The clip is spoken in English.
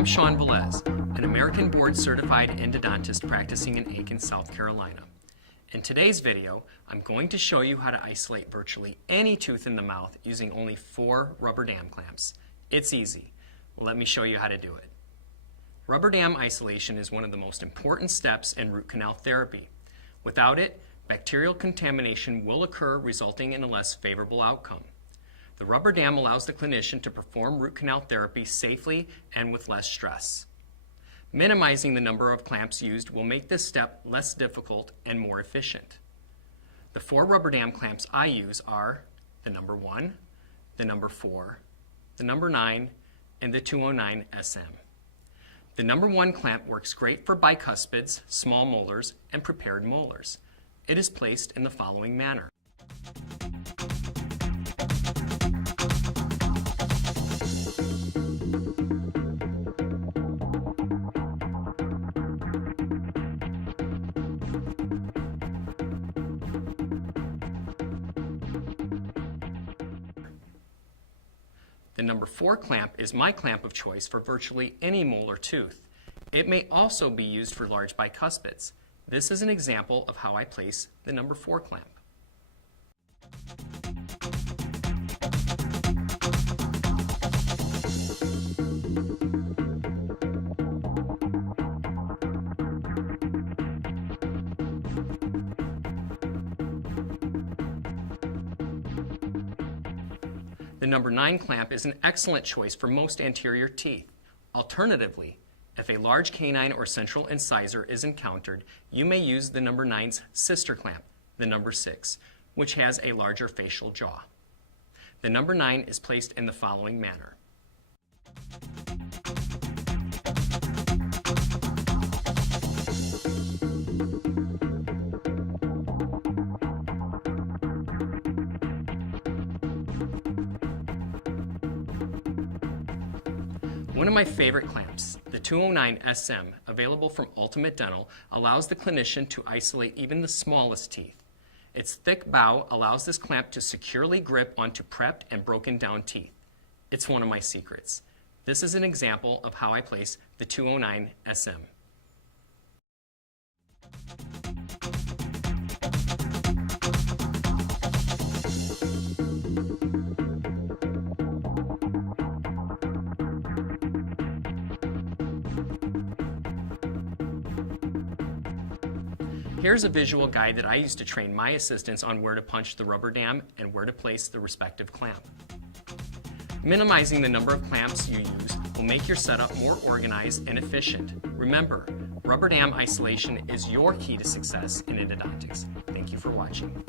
I'm Sean Velez, an American board-certified endodontist practicing in Aiken, South Carolina. In today's video, I'm going to show you how to isolate virtually any tooth in the mouth using only 4 rubber dam clamps. It's easy. Well, let me show you how to do it. Rubber dam isolation is one of the most important steps in root canal therapy. Without it, bacterial contamination will occur, resulting in a less favorable outcome. The rubber dam allows the clinician to perform root canal therapy safely and with less stress. Minimizing the number of clamps used will make this step less difficult and more efficient. The 4 rubber dam clamps I use are the number 1, the number 4, the number 9, and the 209 SM. The number 1 clamp works great for bicuspids, small molars, and prepared molars. It is placed in the following manner. The number 4 clamp is my clamp of choice for virtually any molar tooth. It may also be used for large bicuspids. This is an example of how I place the number 4 clamp. The number 9 clamp is an excellent choice for most anterior teeth. Alternatively, if a large canine or central incisor is encountered, you may use the number 9's sister clamp, the number 6, which has a larger facial jaw. The number 9 is placed in the following manner. One of my favorite clamps, the 209 SM, available from Ultimate Dental, allows the clinician to isolate even the smallest teeth. Its thick bow allows this clamp to securely grip onto prepped and broken down teeth. It's one of my secrets. This is an example of how I place the 209 SM. Here's a visual guide that I use to train my assistants on where to punch the rubber dam and where to place the respective clamp. Minimizing the number of clamps you use will make your setup more organized and efficient. Remember, rubber dam isolation is your key to success in endodontics. Thank you for watching.